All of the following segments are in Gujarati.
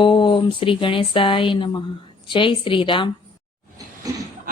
ઓમ શ્રી ગણેશાય નમઃ. જય શ્રી રામ.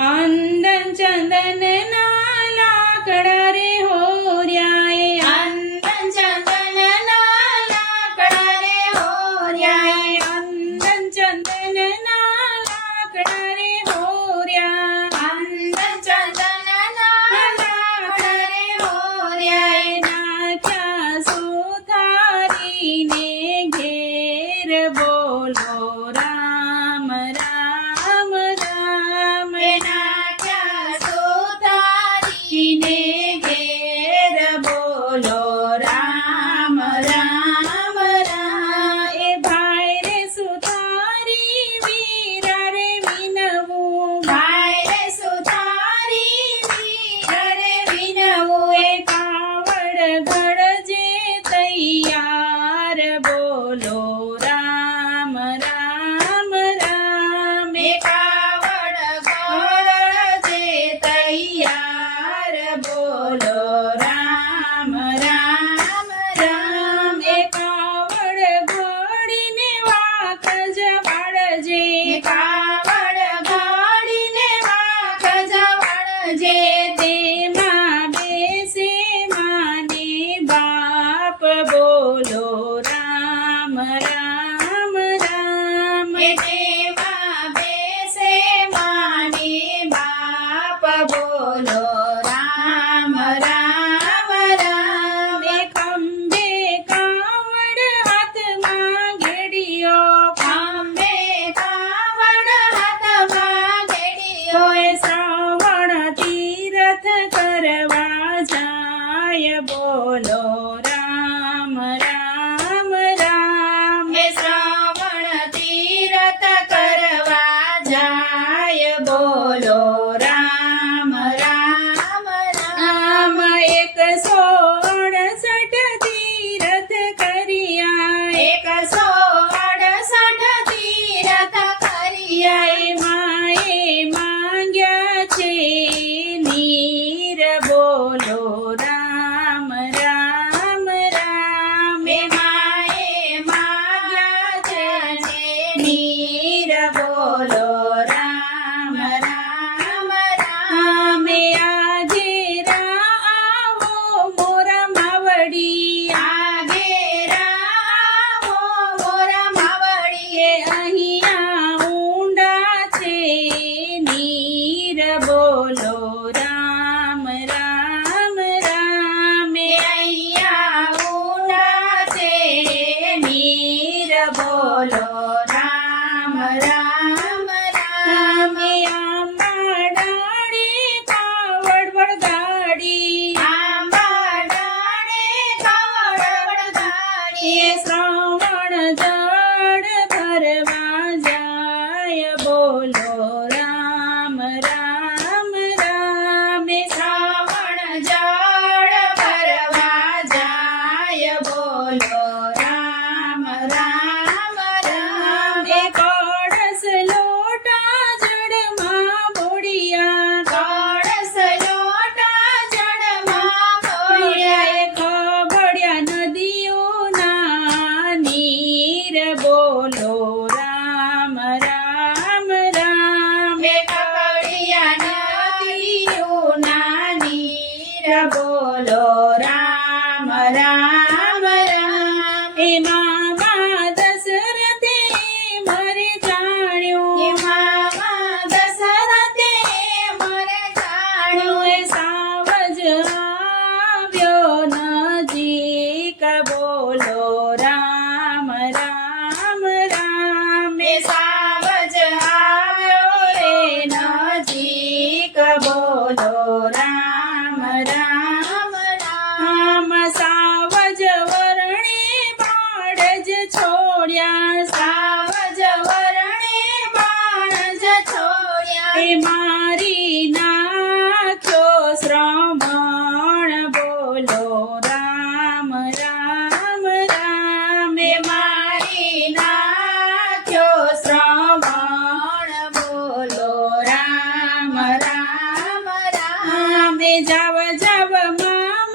અંદન ચંદન ના લાકડા રે હોર્યાએ, અંદન ચંદન ના લાકડા રે હોર્યાએ, અંદન ચંદન ના લાકડા રે હોર્યા, અંદન ચંદન ના લાકડા રે હોર્યાએ, નાખ્યા સુથારીને ઘેર બોલો રામ રામ રામ. નાખ્યા સુતારીને ઘેર બોલો રામ રામ રામ. એ ભાઈ રે સુથારી વીરા રે વિનવું, ભાઈ રે સુતારી વીર રે વિનવું, એ કાવડ ઘડજે તૈયાર બોલો રામ રામ રામ. એ કાવડ ઘોડજે તૈયાર બોલો રામ રામ રામ. એ કાવડ ઘોડીને વાકજ વાળજે, એ કાવડ ઘોડીને વાંક જવળજે, તેમાં બેસે માને બાપ બોલો રામ રામ રામ. એ તેમાં બેસે માની બાપ બોલો રામ રામ રામ. એ ખંભે કાવડ હાથમાં ઘેડિયો, ખંભે કાવડ હાથમાં ઘેડિયો, એ શ્રાવણ તીરથ કરવા જાય બોલો રામ રામ રામ. એ શ્રાવણ તીરથ કરવા જાય બોલો રામ રામ રામ. આમ 168 તીરથ કર્યા, 168 તીરથ કર્યા, એ માએ માંગ્યા છે નીર બોલો રામ રામ રામ. બે માએ માગ્યા છે નીર બોલો રામ રામ રામ. અમે આગેરા આવો મોરા માવડી, આગેરા આવો મોરા માવડી, એ અહીંયા ઊંડા છે નીર બોલો રામ રામ રામ. એ અહીંયા ઊંડા છે નીર બોલો રામ રામ રામ. અમે આંબા ડાળે કાવડ વળગાડી, આંબા ડાળે કાવડ વળગાડી, એ શ્રાવણ જળ ભરવા જાય બોલો રામ રામ રામ. એ શ્રાવણ જળ ભરવા જાય બોલો રામ રામ રામ. એ કળશ લોટા જળમાં બોડિયા, કળશ લોટા જળમાં બોળ્યા, એ ખબડ્યા નદીઓના નીર બોલો રામ રામ રામ. બે કકડિયા નદીઓના નીર બોલો રામ રામ રામ. એમાં મા દશરથે મરે જાણ્યું, એમાં દશરથે મરે જાણ્યું, એ સાવજ આવ્યો નજીક બોલો રામ રામ રામ. એ સાવજ આવ્યો રે નજીક બોલો રામ રામ રામ. આમ સાવજ વરણે બાળ જ છોડ્યા, સાવજ વરણે બાણ જ છોડ્યા, એ મારી નાખ્યો શ્રવણ બોલો રામ રામ રામ. એ મારી નાખ્યો શ્રવણ બોલો રામ રામ રામ. જાવ જાવ માં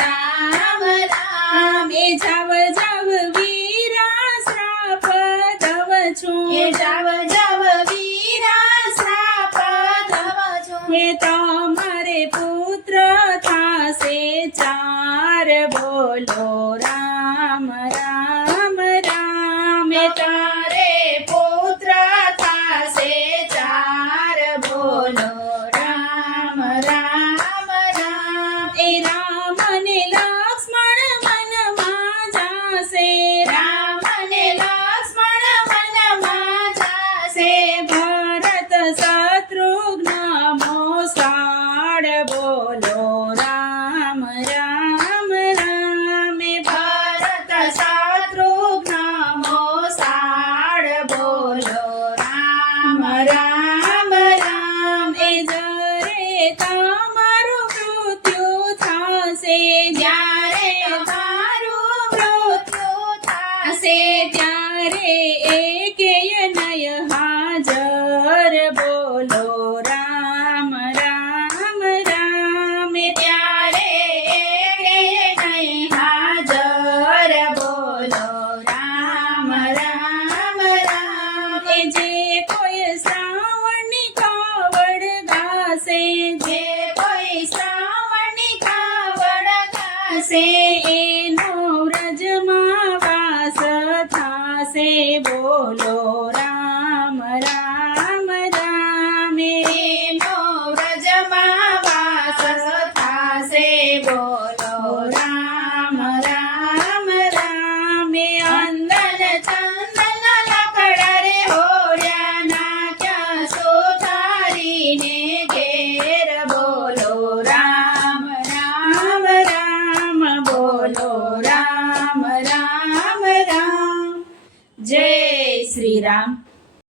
રામ રામ આમે જાવ જાવ વીરા શ્રાપ દવ છું એ જાવ જાવ વીરા શ્રાપ દવ છું હે તમારે પુત્ર થાશે ચાર બોલો રામ રામ રામ મે તારે પુત્ર થાશે ચાર બોલો રામ રામ રામ એ રામ ને લક્ષ્મણ મનમાં જાશે રામ ને લક્ષ્મણ મનમાં જાશે ભરત શત્રુઘ્ન મોસાળ બોલો રામ રામ રામ ભરત શત્રુઘ્ન મોસાળ બોલો રામ રામ રામ એ જરે તમારું મૃત્યુ થશે જ્યારે મારું મૃત્યુ થશે ત્યારે એકેય નય હાજર બોલો રામ રામ રામ ત્યારે નહીં હાજર બોલો રામ રામ રામ એ જે કોઈ શ્રાવણની કાવડ ગાશે જે કોઈ શ્રાવણની કાવડ ગાશે એનો વ્રજમાં વાસ થાશે બોલો